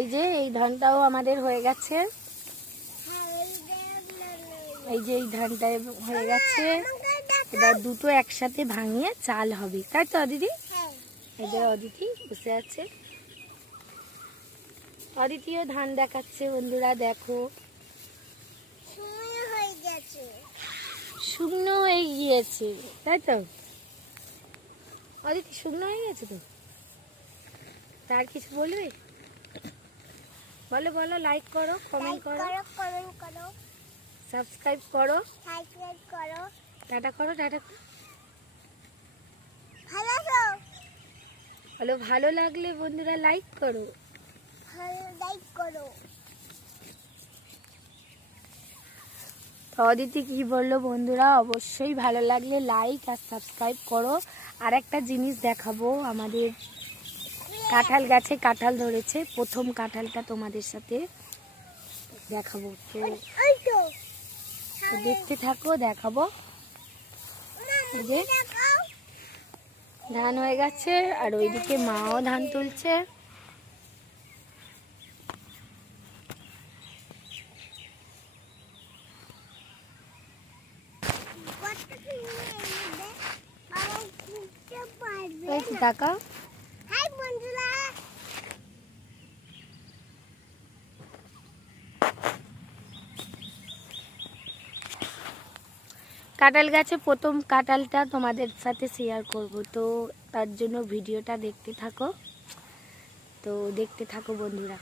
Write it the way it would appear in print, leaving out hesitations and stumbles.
এই যে এই ধানটাও আমাদের হয়ে গেছে, এই যে এই ধানটা হয়ে গেছে। এবার দুটো একসাথে ভাঙিয়ে চাল হবে, তাই তো অদিতি? এই যে অদিতি বসে আছে, অদিতিও ধান দেখাচ্ছে। বন্ধুরা দেখো, শুকনো হয়ে গিয়েছে, তাই তো অদিতি? শুকনো হয়ে গেছে তো, তার কিছু বলবে? বলো বলো, লাইক করো, কমেন্ট করো, সাবস্ক্রাইব করো, টাটা করো, টাটা করো। বলো ভালো লাগলে বন্ধুরা লাইক করো। অদিতি কি বললো বন্ধুরা? অবশ্যই ভালো লাগলে লাইক আর সাবস্ক্রাইব করো। আর একটা জিনিস দেখাবো, আমাদের কাঁঠাল গাছে কাঁঠাল ধরেছে, প্রথম কাঁঠালটা তোমাদের সাথে দেখাবো। তো দেখতে থাকো, দেখাবো। এই যে ধান হয়ে গেছে, আর ওইদিকে মাও ধান তুলছে। টাকা কাঁঠাল গাছে প্রথম কাঁঠালটা তোমাদের সাথে শেয়ার করব, তো তার জন্য ভিডিওটা দেখতে থাকো। তো দেখতে থাকো বন্ধুরা।